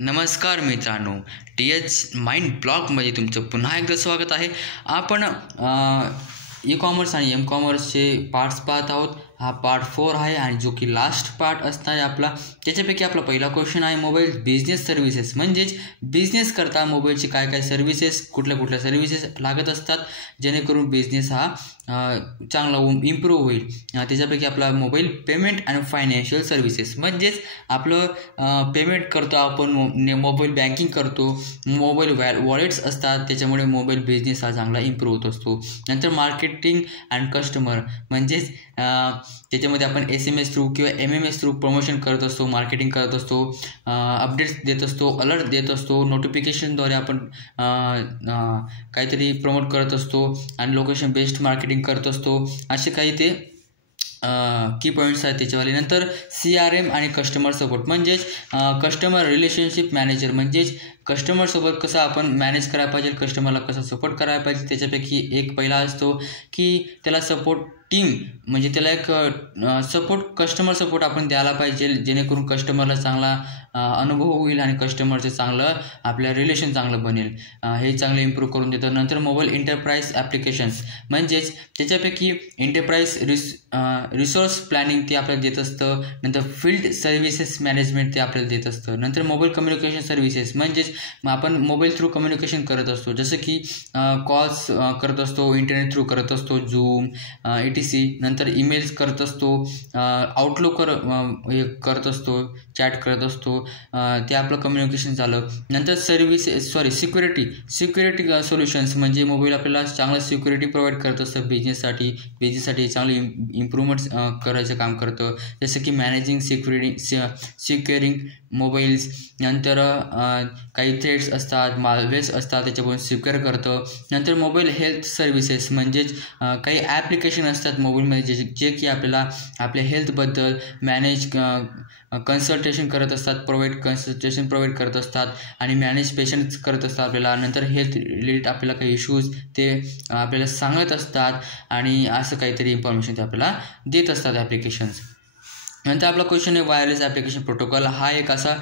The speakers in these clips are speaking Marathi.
नमस्कार मित्रांनो, TH माइंड ब्लॉगमध्ये तुमचं पुन्हा एकदा स्वागत आहे. आपण ई कॉमर्स आणि एम कॉमर्सचे पार्ट्स पाहत आहोत. हा पार्ट 4 आहे आणि जो की लास्ट पार्ट असणार आहे आपला. त्याच्यापैकी आपला पहिला क्वेश्चन आहे मोबाईल बिझनेस सर्व्हिसेस, म्हणजेच बिझनेस करता मोबाईलचे काय काय सर्व्हिसेस, कुठल्या सर्व्हिसेस लागत असतात जेणेकरून बिझनेस हा चांगला इम्प्रूव्ह होईल. त्याच्यापैकी आपला mobile payment and financial services, म्हणजेच आपलं पेमेंट करतो आपण, मोबाईल बँकिंग करतो, मोबाईल वॉलेट्स असतात, त्याच्यामुळे मोबाईल बिझनेस हा चांगला इम्प्रूव्ह होत असतो. नंतर मार्केटिंग अँड कस्टमर, म्हणजेच त्याच्यामध्ये आपण SMS थ्रू किंवा MMS थ्रू प्रमोशन करत असतो, मार्केटिंग करत असतो, अपडेट्स देत असतो, अलर्ट देत असतो, नोटिफिकेशनद्वारे आपण काहीतरी प्रमोट करत असतो आणि लोकेशन बेस्ड मार्केटिंग करत असतो. असे काही ते की पॉईंट्स आहेत त्याच्यावाले. नंतर CRM आणि कस्टमर सपोर्ट, म्हणजेच कस्टमर रिलेशनशिप मॅनेजर, म्हणजेच कस्टमरसोबत कसं आपण मॅनेज करायला पाहिजे, कस्टमरला कसं सपोर्ट करायला पाहिजे. त्याच्यापैकी एक पहिला असतो की त्याला सपोर्ट टीम, म्हणजे त्याला एक कस्टमर सपोर्ट आपण द्यायला पाहिजे जेणेकरून कस्टमरला चांगला अनुभव होईल आणि कस्टमरचं चांगलं आपल्या रिलेशन चांगलं बनेल, हे चांगलं इम्प्रूव्ह करून देतं. नंतर मोबाईल एंटरप्राइज ॲप्लिकेशन्स, म्हणजेच त्याच्यापैकी एंटरप्राइज रिसोर्स प्लॅनिंग ते आपल्याला देत असतं. नंतर फील्ड सर्व्हिसेस मॅनेजमेंट ते आपल्याला देत असतं. नंतर मोबाईल कम्युनिकेशन सर्व्हिसेस, म्हणजेच आपण मोबाईल थ्रू कम्युनिकेशन करत असतो, जसं की कॉल्स करत असतो, इंटरनेट थ्रू करत असतो, झूम ETC. नंतर ईमेल्स करत असतो, आउटलुक हे करत असतो, चॅट करत असतो, ते आपलं कम्युनिकेशन झालं. नंतर सिक्युरिटी सोल्युशन्स, म्हणजे मोबाईल आपल्याला चांगलं सिक्युरिटी प्रोव्हाइड करत असतं बिझनेससाठी चांगलं इम्प्रूव्हमेंट्स करायचं काम करतं, जसं की मॅनेजिंग सिक्युरिंग मोबाईल्स. नंतर काही थ्रेड्स असतात, मालवेअर्स असतात, त्याच्यापासून सिक्युअर करतं. नंतर मोबाईल हेल्थ सर्व्हिसेस, म्हणजेच काही ॲप्लिकेशन असतात मोबाईलमध्ये जे की आपल्याला आपल्या हेल्थबद्दल कन्सल्टेशन करत असतात, कन्सल्टेशन प्रोव्हाइड करत असतात आणि मॅनेज पेशंट्स करत असतात आपल्याला. नंतर हेल्थ रिलेटेड आपल्याला काही इश्यूज ते आपल्याला सांगत असतात आणि असं काहीतरी इन्फॉर्मेशन ते आपल्याला देत असतात ॲप्लिकेशन्स. नंतर आपला क्वेश्चन आहे वायरलेस ॲप्लिकेशन प्रोटोकॉल. हा एक असा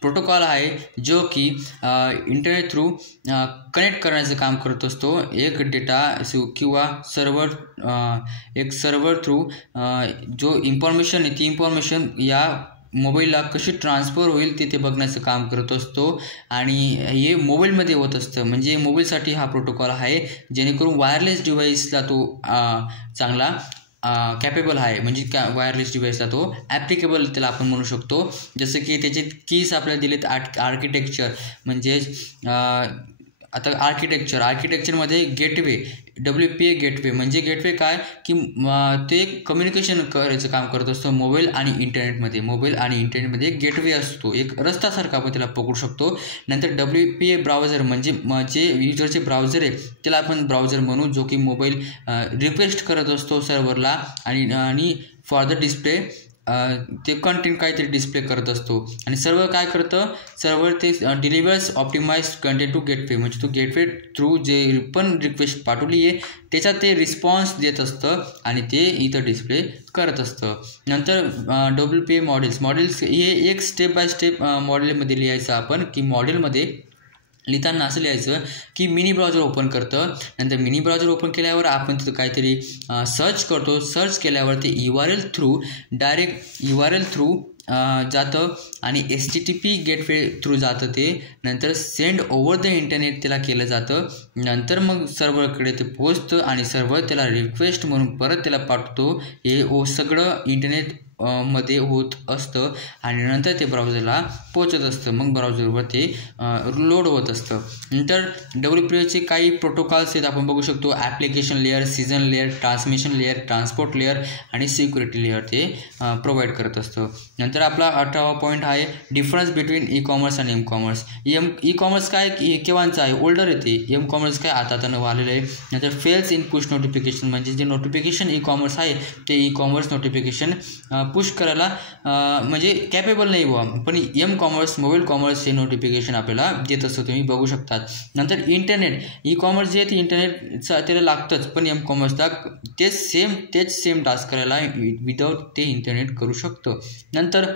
प्रोटोकॉल आहे जो की इंटरनेट थ्रू कनेक्ट करण्याचं काम करत असतो. एक डेटा किंवा सर्व्हर थ्रू जो इन्फॉर्मेशन आहे ती इन्फॉर्मेशन या मोबाईलला कशी ट्रान्सफर होईल ते बघण्याचं काम करत असतो आणि हे मोबाईलमध्ये होत असतं. म्हणजे मोबाईलसाठी हा प्रोटोकॉल आहे जेणेकरून वायरलेस डिव्हाइसला तो चांगला कॅपेबल आहे, म्हणजे वायरलेस डिव्हाइसला तो ॲप्लिकेबल त्याला आपण म्हणू शकतो. जसं की त्याचे कीज आपल्याला दिलेत आर्किटेक्चर, म्हणजेच आता आर्किटेक्चरमध्ये गेटवे, WPA गेटवे, म्हणजे गेटवे काय की ते कम्युनिकेशन करायचं काम करत असतं मोबाईल आणि इंटरनेटमध्ये गेटवे असतो, एक रस्त्यासारखा आपण त्याला पकडू शकतो. नंतर WPA ब्राउझर, म्हणजे जे युजरचे ब्राउझर आहे त्याला आपण ब्राउझर म्हणू, जो की मोबाईल रिक्वेस्ट करत असतो सर्व्हरला आणि फॉर द डिस्प्ले ते कंटेंट काहीतरी डिस्प्ले करत असतो. आणि सर्व्हर काय करतं, सर्व्हर ते delivers optimised content to gateway, म्हणजे तो गेटवे थ्रू जे पण रिक्वेस्ट पाठवली आहे त्याच्यात ते रिस्पॉन्स देत असतं आणि ते इथं डिस्प्ले करत असतं. नंतर WPA मॉडेल्स हे एक स्टेप बाय स्टेप मॉडेलमध्ये लिहायचं आपण, की मॉडेलमध्ये लिहिताना असं लिहायचं की मिनी ब्राउझर ओपन करतं. नंतर मिनी ब्राउझर ओपन केल्यावर आपण तिथं काहीतरी सर्च करतो, सर्च केल्यावर ते डायरेक्ट URL थ्रू जातं आणि HTTP गेटवे थ्रू जातं ते. नंतर सेंड ओव्हर द इंटरनेट त्याला केलं जातं. नंतर मग सर्व्हरकडे ते पोहोचतं आणि सर्व्हर त्याला रिक्वेस्ट म्हणून परत त्याला पाठवतो. हे सगळं इंटरनेट मध्ये होत असतं आणि नंतर ते ब्राउझरला पोचत असतं, मग ब्राउझरवर ते लोड होत असतं. नंतर WPAचे काही प्रोटोकॉल्स आहेत आपण बघू शकतो, application layer, season layer, transmission layer, transport layer आणि सिक्युरिटी लेअर ते प्रोव्हाइड करत असतं. नंतर आपला 18वा पॉईंट आहे डिफरन्स बिटवीन ई कॉमर्स आणि एम कॉमर्स. ई कॉमर्स काय केव्हांचं आहे, ओल्डर आहे ते. एम कॉमर्स काय आता आलेलं आहे. नंतर फेल्स इन पुश नोटिफिकेशन, म्हणजे जे नोटिफिकेशन ई कॉमर्स आहे ते ई कॉमर्स नोटिफिकेशन पुश करायला म्हणजे कॅपेबल नाही बुवा, पण एम कॉमर्स, मोबाईल कॉमर्स हे नोटिफिकेशन आपल्याला देत असतं, तुम्ही बघू शकतात. नंतर इंटरनेट, ई कॉमर्स जे आहे ते इंटरनेटचं त्याला लागतंच, पण एम कॉमर्सला तेच सेम टास्क करायला विदाऊट ते इंटरनेट करू शकतो. नंतर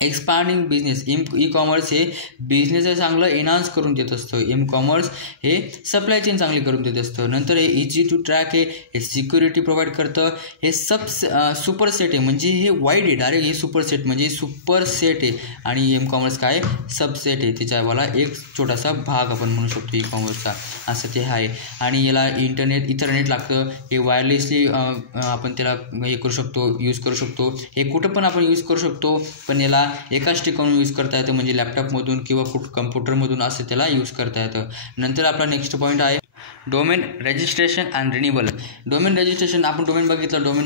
एक्सपांडिंग बिझनेस. ई कॉमर्स हे बिझनेस चांगलं एनहान्स करून देत असतं. कॉमर्स हे सप्लाय चेन चांगली करून देत असतं. नंतर हे इझी टू ट्रॅक आहे, हे सिक्युरिटी प्रोव्हाइड करतं. हे सुपर सेट आहे, म्हणजे हे वाईड आहे, डायरेक्ट हे सुपर सेट म्हणजे सुपर सेट आहे. आणि कॉमर्स काय सबसेट आहे, त्याच्यावाला एक छोटासा भाग आपण म्हणू शकतो ई कॉमर्सचा, असं ते आहे. आणि याला इथरनेट लागतं. हे वायरलेसली आपण त्याला हे करू शकतो, यूज करू शकतो. हे कुठं पण आपण यूज करू शकतो, पण याला एकाच ठिकाणून यूज करता येतं, म्हणजे लॅपटॉपमधून किंवा कम्प्युटरमधून असं त्याला यूज करता येतं. नंतर आपला नेक्स्ट पॉईंट आहे domain registration and renewal. Domain registration, आपण डोमेन बघितलं, डोमेन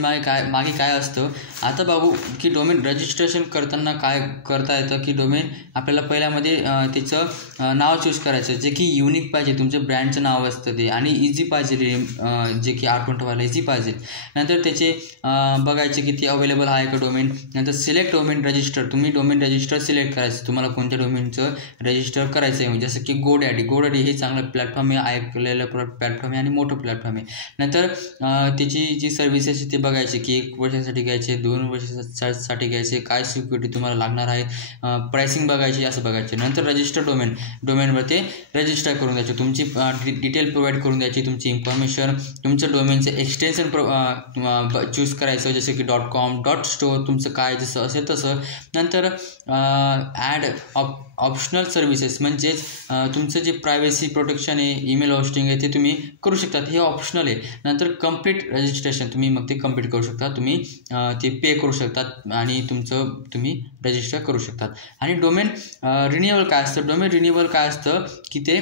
मागे काय असतं. आता बघू की डोमेन रजिस्ट्रेशन करताना काय करता येतं, की डोमेन आपल्याला पहिल्यामध्ये त्याचं नाव चूज करायचं, जे की युनिक पाहिजे, तुमच्या ब्रँडचं नाव असतं ते, आणि इझी पाहिजे, जे की आठवण ठेवायला इझी पाहिजे. नंतर त्याचे बघायचे की ते अवेलेबल आहे का डोमेन. नंतर सिलेक्ट डोमेन रजिस्टर, तुम्ही डोमेन रजिस्टर सिलेक्ट करायचं, तुम्हाला कोणत्या डोमेनचं रजिस्टर करायचं आहे. जसं की GoDaddy हे चांगलं प्लॅटफॉर्म आहे, ऐकलेलं प्लॅटफॉर्म आहे आणि मोठं प्लॅटफॉर्म आहे. नंतर त्याची जी सर्व्हिसेस ते बघायचे की 1 वर्षासाठी घ्यायचे, 2 वर्षासाठी घ्यायचे, काय सिक्युरिटी तुम्हाला लागणार आहे, प्राइसिंग बघायची, असं बघायचे. नंतर रजिस्टर डोमेनवर ते रजिस्टर करून द्यायचे, तुमची डिटेल प्रोव्हाइड करून द्यायची, तुमची इन्फॉर्मेशन, तुमचं डोमेनचं एक्सटेन्शन चूज करायचं, जसं की .com .store, तुमचं काय जसं असेल तसं. नंतर ॲड ऑप्शनल सर्व्हिसेस, म्हणजेच तुमचं जे प्रायव्हसी प्रोटेक्शन आहे, ईमेल होस्टिंग आहे, ते तुम्ही करू शकतात, हे ऑप्शनल आहे. नंतर कंप्लीट रजिस्ट्रेशन, तुम्ही मग ते कंप्लीट करू शकता, तुम्ही ते पे करू शकतात आणि तुम्ही रजिस्टर करू शकतात. आणि डोमेन रिन्युअल काय असतं, डोमेन रिन्युअल काय असतं की ते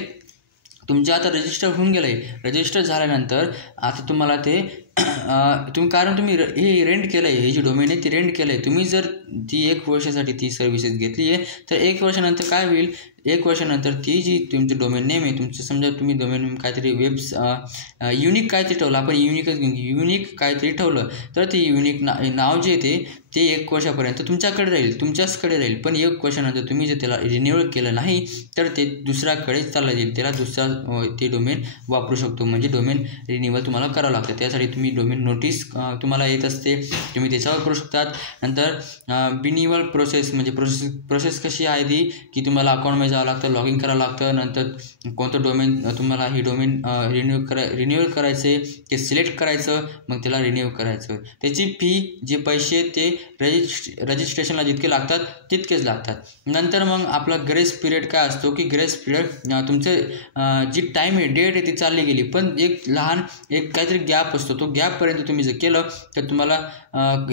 तुमचं आता रजिस्टर होऊन गेलं आहे, रजिस्टर झाल्यानंतर आता तुम्हाला ते कारण तुम्ही हे रेंट केलं आहे, हे जी डोमेन आहे ती रेंट केलं आहे. तुम्ही जर ती 1 वर्षासाठी ती सर्व्हिसेस घेतली आहे, तर 1 वर्षानंतर काय होईल, 1 वर्षानंतर ती जी तुमचं डोमेन नेम आहे, तुमचं समजा तुम्ही डोमेन नेम काहीतरी युनिक काहीतरी ठेवलं, आपण युनिक काहीतरी ठेवलं, तर ते युनिक नाव जे आहे ते 1 वर्षापर्यंत तुमच्याचकडे राहील. पण 1 वर्षानंतर तुम्ही जर त्याला रिन्युअल केलं नाही, तर ते दुसऱ्याकडे चाललं जाईल, त्याला दुसरा ते डोमेन वापरू शकतो. म्हणजे डोमेन रिन्युअल तुम्हाला करावं लागतं. त्यासाठी तुम्ही डोमेन नोटीस तुम्हाला येत असते, तुम्ही त्याच्यावर करू शकतात. नंतर रिन्युअल प्रोसेस, म्हणजे प्रोसेस कशी आहे ती, की तुम्हाला अकाउंटमध्ये जावं लागतं, लॉग इन करावं लागतं. नंतर कोणतं डोमेन तुम्हाला ही डोमेन रिन्युअल करायचे, ते सिलेक्ट करायचं, मग त्याला रिन्यू करायचं. त्याची फी, जे पैसे ते रजिस्ट्रेशनला जितके लागतात तितकेच लागतात. नंतर मग आपला ग्रेस पिरियड काय असतो, की ग्रेस पिरियड तुमचं जी टाईम आहे, डेट आहे ती चालली गेली, पण एक काहीतरी गॅप असतो, तो गॅपपर्यंत तुम्ही जर केलं तर तुम्हाला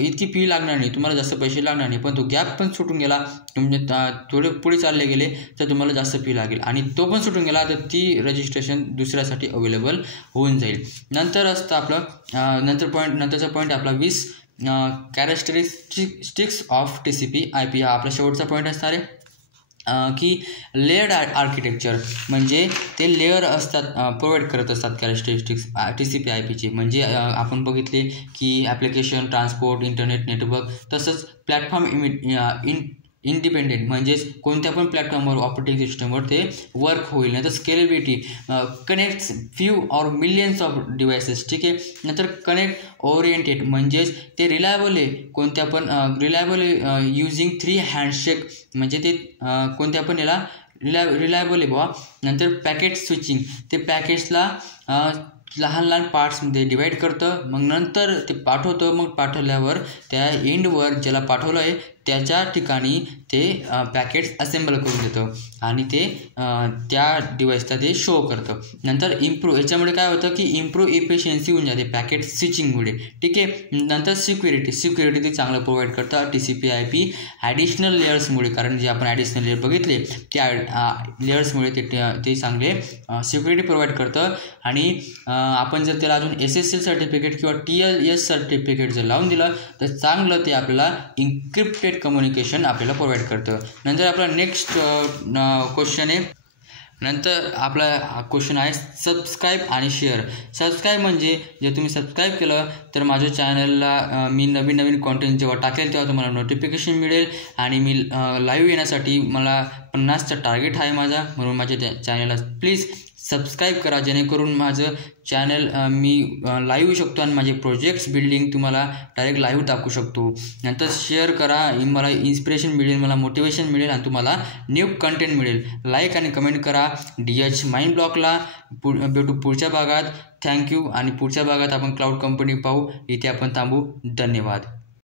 इतकी फी लागणार नाही, तुम्हाला जास्त पैसे लागणार नाही. पण तो गॅप पण सुटून गेला, तुमचे थोडे पुढे चालले गेले तर तुम्हाला जास्त फी लागेल, आणि तो पण सुटून गेला तर ती रजिस्ट्रेशन दुसऱ्यासाठी अवेलेबल होऊन जाईल. नंतर असतं आपलं नंतरचा पॉईंट आपला 20 कॅरेक्टरिस्टिक्स ऑफ TCP/IP. हा आपला शेवटचा पॉईंट असणार आहे, की लेअर्ड आर्किटेक्चर, म्हणजे ते लेअर असतात, प्रोव्हाइड करत असतात कॅरेक्टरिस्टिक्स TCP/IPचे. म्हणजे आपण बघितले की ॲप्लिकेशन, ट्रान्सपोर्ट, इंटरनेट नेटवर्क, तसंच प्लॅटफॉर्म इंडिपेंडेंट, म्हणजेच कोणत्या पण प्लॅटफॉर्मवर, ऑपरेटिंग सिस्टमवर ते वर्क होईल. नंतर scalability, connects few or millions of devices, ठीक आहे. नंतर कनेक्ट ओरिएंटेड, म्हणजेच ते रिलायबल आहे, कोणत्या पण रिलायबल युझिंग 3 हँडशेक, म्हणजे ते कोणत्या पण याला रिलायबल आहे बुवा. नंतर पॅकेट स्विचिंग, ते पॅकेट्सला लहान पार्ट्समध्ये डिवाईड करतं, मग नंतर ते पाठवतं, मग पाठवल्यावर त्या एंडवर ज्याला पाठवलं आहे त्याच्या ठिकाणी ते पॅकेट्स असेंबल करून देतं आणि ते त्या डिव्हाइसला ते शो करतं. नंतर याच्यामुळे काय होतं की इम्प्रूव्ह इफिशियन्सी होऊन जाते पॅकेट स्विचिंगमुळे, ठीक आहे. नंतर सिक्युरिटी ते चांगलं प्रोव्हाइड करतं TCP/IP ॲडिशनल लेयर्समुळे, कारण जे आपण ॲडिशनल लेयर बघितले त्या लेयर्समुळे ते चांगले सिक्युरिटी प्रोव्हाइड करतं. आणि आपण जर त्याला अजून SSL सर्टिफिकेट किंवा TLS सर्टिफिकेट जर लावून दिलं तर चांगलं ते आपल्याला इन्क्रिप्टेड कम्युनिकेशन आपल्याला प्रोव्हाइड करतं. नंतर आपला नेक्स्ट क्वेश्चन आहे, नंतर आपला क्वेश्चन आहे सबस्क्राईब आणि शेअर. सबस्क्राईब म्हणजे जर तुम्ही सबस्क्राईब केलं तर माझ्या चॅनलला मी नवीन कॉन्टेंट जेव्हा टाकेल तेव्हा तुम्हाला नोटिफिकेशन मिळेल. आणि मी लाईव्ह येण्यासाठी मला 50चा टार्गेट आहे माझा, म्हणून माझ्या चॅनलला प्लीज सबस्क्राईब करा, जेणेकरून माझं चॅनल मी लाईव्ह येऊ शकतो आणि माझे प्रोजेक्ट्स बिल्डिंग तुम्हाला डायरेक्ट लाईव्ह दाखवू शकतो. नंतर शेअर करा, मला इन्स्पिरेशन मिळेल, मला मोटिवेशन मिळेल आणि तुम्हाला न्यू कंटेंट मिळेल. लाईक आणि कमेंट करा. DH माइंड ब्लॉकला भेटू पुढच्या भागात. थँक्यू. आणि पुढच्या भागात आपण क्लाउड कंपनी पाहू. इथे आपण थांबू. धन्यवाद.